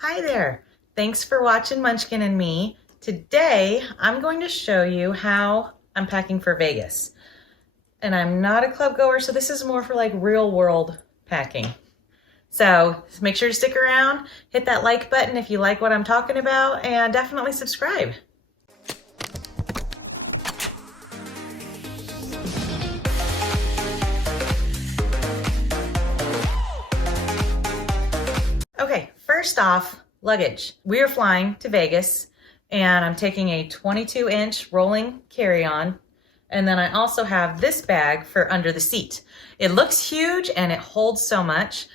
Hi there. Thanks for watching Munchkin and Me. Today, I'm going to show you how I'm packing for Vegas. And I'm not a club goer, so this is more for like real world packing. So make sure to stick around, hit that like button if you like what I'm talking about, and definitely subscribe. Okay, first off, luggage. We are flying to Vegas and I'm taking a 22-inch rolling carry-on. And then I also have this bag for under the seat. It looks huge and it holds so much,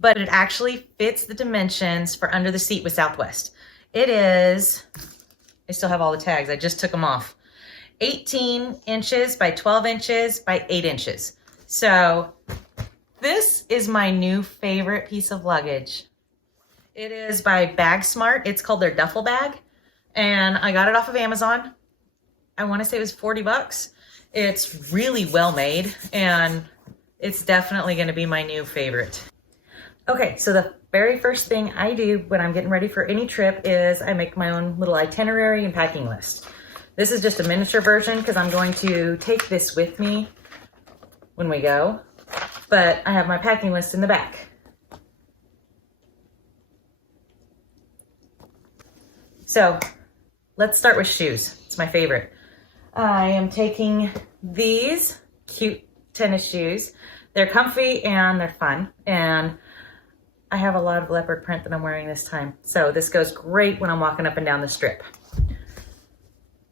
but it actually fits the dimensions for under the seat with Southwest. It is, I still have all the tags, I just took them off. 18 inches by 12 inches by 8 inches. So this is my new favorite piece of luggage. It is by Bag Smart. It's called their duffel bag. And I got it off of Amazon. I want to say it was 40 bucks. It's really well made and it's definitely going to be my new favorite. Okay, so the very first thing I do when I'm getting ready for any trip is I make my own little itinerary and packing list. This is just a miniature version because I'm going to take this with me when we go, but I have my packing list in the back. So let's start with shoes. It's my favorite. I am taking these cute tennis shoes. They're comfy and they're fun. And I have a lot of leopard print that I'm wearing this time. So this goes great when I'm walking up and down the strip.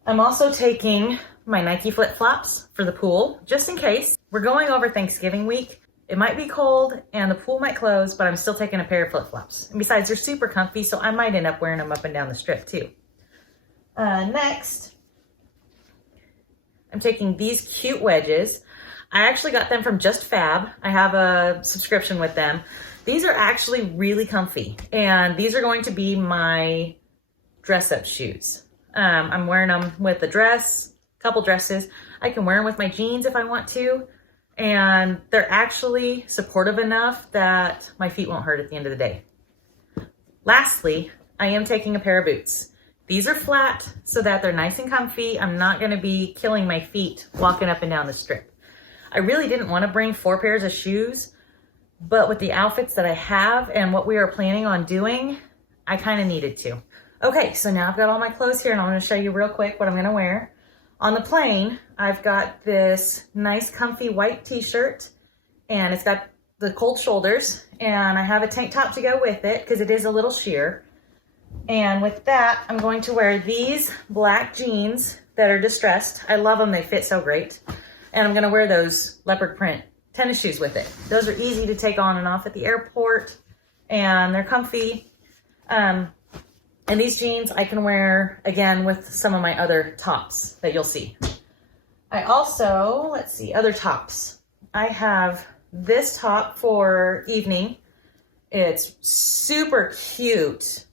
I'm also taking my Nike flip-flops for the pool, just in case. We're going over Thanksgiving week. It might be cold and the pool might close, but I'm still taking a pair of flip-flops. And besides, they're super comfy, so I might end up wearing them up and down the strip too. Next, I'm taking these cute wedges. I actually got them from Just Fab. I have a subscription with them. These are actually really comfy, and these are going to be my dress-up shoes. I'm wearing them with a dress, a couple dresses. I can wear them with my jeans if I want to. And they're actually supportive enough that my feet won't hurt at the end of the day. Lastly, I am taking a pair of boots. These are flat so that they're nice and comfy. I'm not gonna be killing my feet walking up and down the strip. I really didn't wanna bring 4 pairs of shoes, but with the outfits that I have and what we are planning on doing, I kinda needed to. Okay, so now I've got all my clothes here and I'm gonna show you real quick what I'm gonna wear. On the plane, I've got this nice comfy white t-shirt and it's got the cold shoulders, and I have a tank top to go with it because it is a little sheer. And with that, I'm going to wear these black jeans that are distressed. I love them, they fit so great. And I'm gonna wear those leopard print tennis shoes with it. Those are easy to take on and off at the airport and they're comfy. And these jeans I can wear, again, with some of my other tops that you'll see. I also, let's see, other tops. I have this top for evening. It's super cute.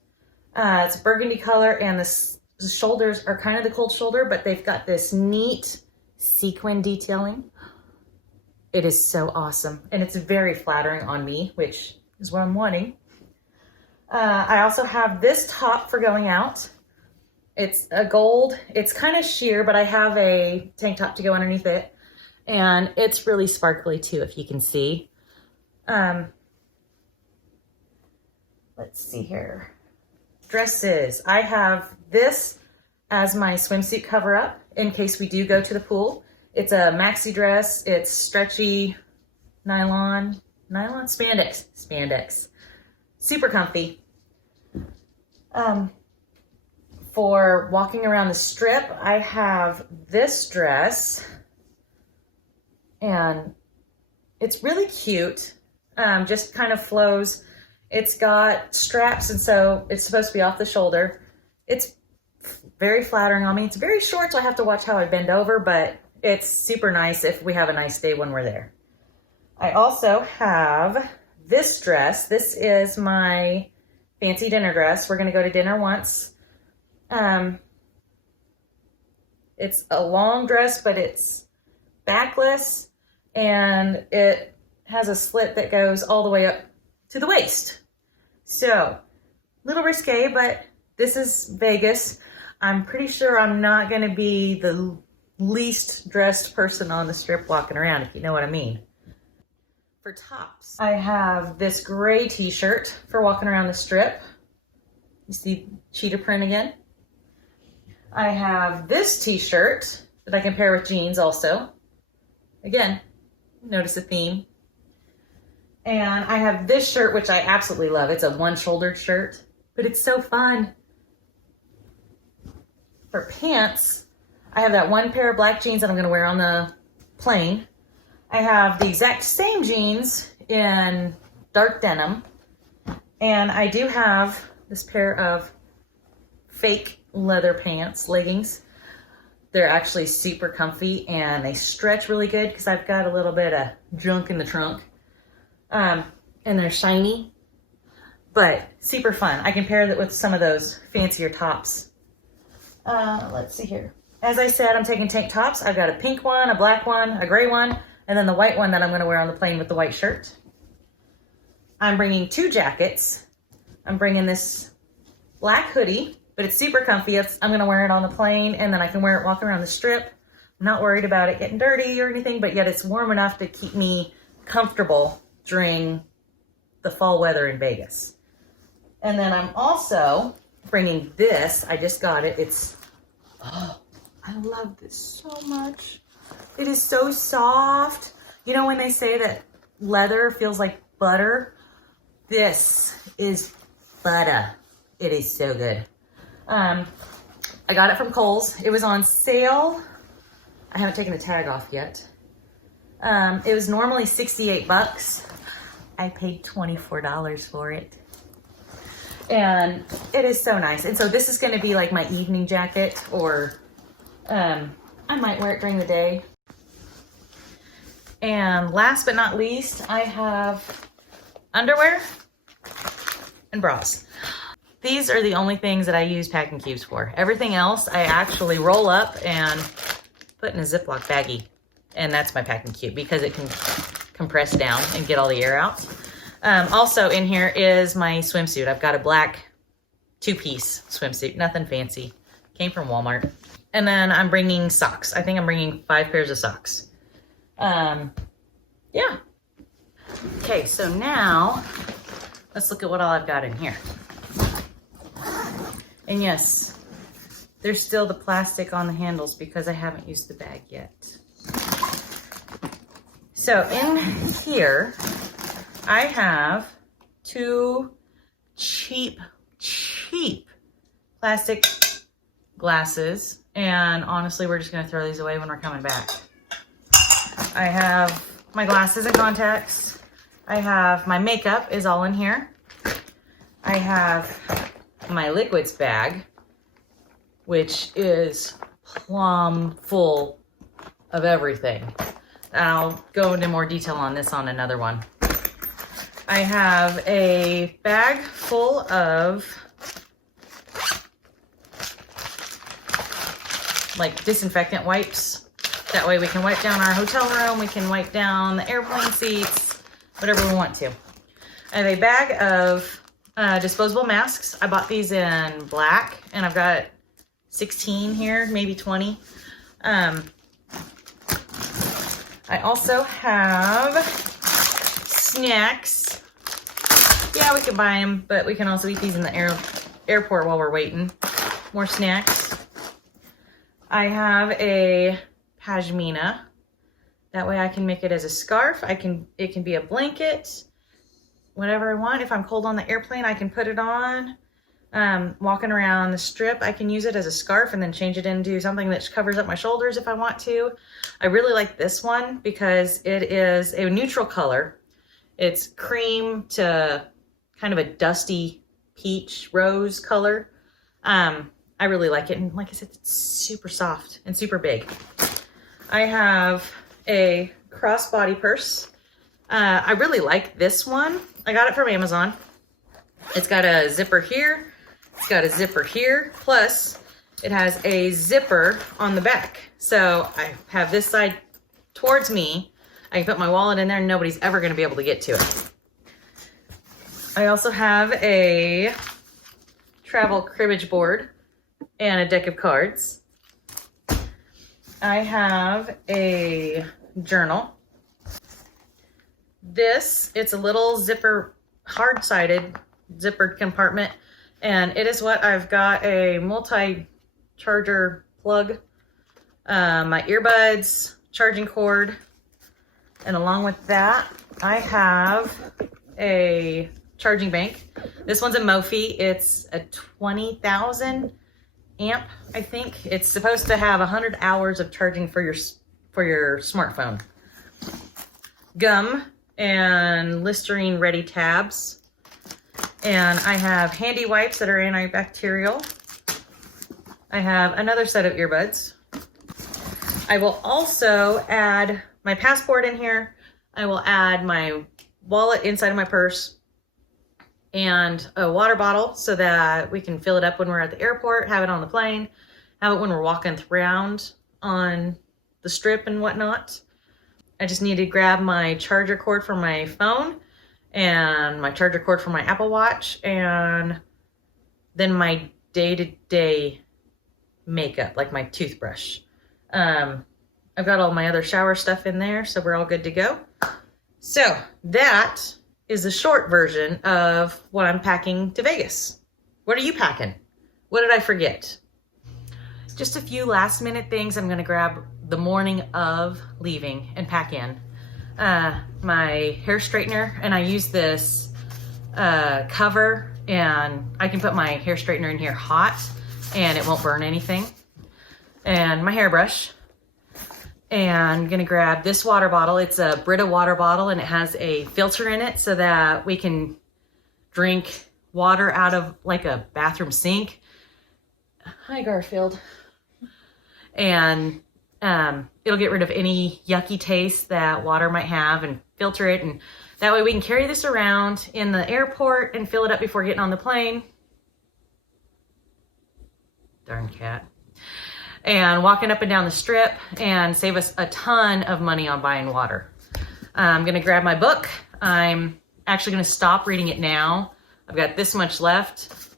It's burgundy color and the shoulders are kind of the cold shoulder, but they've got this neat sequin detailing. It is so awesome. And it's very flattering on me, which is what I'm wanting. I also have this top for going out. It's a gold, it's kind of sheer, but I have a tank top to go underneath it. And it's really sparkly too, if you can see. Let's see here. Dresses. I have this as my swimsuit cover up in case we do go to the pool. It's a maxi dress. It's stretchy nylon spandex. Super comfy. For walking around the strip, I have this dress and it's really cute. Just kind of flows. It's got straps and so it's supposed to be off the shoulder. It's very flattering on me. It's very short, so I have to watch how I bend over, but it's super nice if we have a nice day when we're there. I also have this dress. This is my fancy dinner dress. We're gonna go to dinner once. It's a long dress, but it's backless and it has a slit that goes all the way up to the waist. So little risque, but this is Vegas. I'm pretty sure I'm not gonna be the least dressed person on the strip walking around, if you know what I mean. For tops, I have this gray t-shirt for walking around the strip. You see cheetah print again. I have this t-shirt that I can pair with jeans also. Again, notice a theme. And I have this shirt, which I absolutely love. It's a one-shouldered shirt, but it's so fun. For pants, I have that one pair of black jeans that I'm gonna wear on the plane. I have the exact same jeans in dark denim. And I do have this pair of fake leather pants, leggings. They're actually super comfy and they stretch really good because I've got a little bit of junk in the trunk. And they're shiny, but super fun. I can pair that with some of those fancier tops. Let's see here. As I said, I'm taking tank tops. I've got a pink one, a black one, a gray one, and then the white one that I'm gonna wear on the plane with the white shirt. I'm bringing 2 jackets. I'm bringing this black hoodie, but it's super comfy. I'm gonna wear it on the plane and then I can wear it walking around the strip. I'm not worried about it getting dirty or anything, but yet it's warm enough to keep me comfortable during the fall weather in Vegas. And then I'm also bringing this. I just got it. Oh, I love this so much. It is so soft. You know when they say that leather feels like butter? This is butter. It is so good. I got it from Kohl's. It was on sale. I haven't taken the tag off yet. It was normally 68 bucks. I paid $24 for it. And it is so nice. And so this is gonna be like my evening jacket, or I might wear it during the day. And last but not least, I have underwear and bras. These are the only things that I use packing cubes for. Everything else I actually roll up and put in a Ziploc baggie. And that's my packing cube because it can compress down and get all the air out. Also in here is my swimsuit. I've got a black 2-piece swimsuit, nothing fancy. Came from Walmart. And then I'm bringing socks. I think I'm bringing 5 pairs of socks. Yeah. Okay, so now let's look at what all I've got in here. And yes, there's still the plastic on the handles because I haven't used the bag yet. So in here, I have 2 cheap plastic glasses. And honestly, we're just gonna throw these away when we're coming back. I have my glasses and contacts. I have my makeup is all in here. I have my liquids bag, which is plumb full of everything. I'll go into more detail on this on another one. I have a bag full of like disinfectant wipes. That way we can wipe down our hotel room, we can wipe down the airplane seats, whatever we want to. I have a bag of disposable masks. I bought these in black and I've got 16 here, maybe 20. I also have snacks. Yeah, we can buy them, but we can also eat these in the airport while we're waiting. More snacks. I have a pashmina. That way I can make it as a scarf. It can be a blanket, whatever I want. If I'm cold on the airplane, I can put it on. Walking around the strip, I can use it as a scarf and then change it into something that covers up my shoulders if I want to. I really like this one because it is a neutral color. It's cream to kind of a dusty peach rose color. I really like it. And like I said, it's super soft and super big. I have a crossbody purse. I really like this one. I got it from Amazon. It's got a zipper here. It's got a zipper here. Plus, it has a zipper on the back. So I have this side towards me. I can put my wallet in there and nobody's ever going to be able to get to it. I also have a travel cribbage board and a deck of cards. I have a journal. It's a little zipper, hard-sided zippered compartment, and it is what I've got a multi-charger plug, my earbuds, charging cord, and along with that, I have a charging bank. This one's a Mophie. It's a 20,000 amp, I think. It's supposed to have 100 hours of charging for your smartphone. Gum and Listerine ready tabs. And I have handy wipes that are antibacterial. I have another set of earbuds. I will also add my passport in here. I will add my wallet inside of my purse and a water bottle so that we can fill it up when we're at the airport, have it on the plane, have it when we're walking around on the strip and whatnot. I just need to grab my charger cord for my phone and my charger cord for my Apple Watch, and then my day-to-day makeup, like my toothbrush. I've got all my other shower stuff in there, so we're all good to go. So that is a short version of what I'm packing to Vegas. What are you packing? What did I forget? Just a few last minute things I'm gonna grab the morning of leaving and pack in. My hair straightener, and I use this cover, and I can put my hair straightener in here hot and it won't burn anything. And my hairbrush. And I'm gonna grab this water bottle. It's a Brita water bottle, and it has a filter in it so that we can drink water out of like a bathroom sink. Hi, Garfield. And it'll get rid of any yucky taste that water might have and filter it. And that way we can carry this around in the airport and fill it up before getting on the plane. Darn cat. And walking up and down the strip, and save us a ton of money on buying water. I'm gonna grab my book. I'm actually gonna stop reading it now. I've got this much left,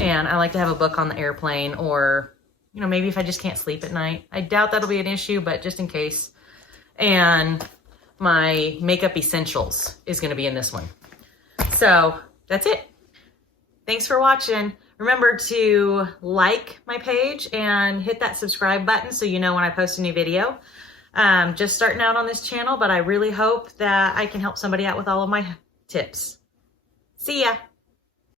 and I like to have a book on the airplane, or maybe if I just can't sleep at night. I doubt that'll be an issue, but just in case. And my makeup essentials is gonna be in this one. So that's it. Thanks for watching. Remember to like my page and hit that subscribe button so you know when I post a new video. Just starting out on this channel, but I really hope that I can help somebody out with all of my tips. See ya.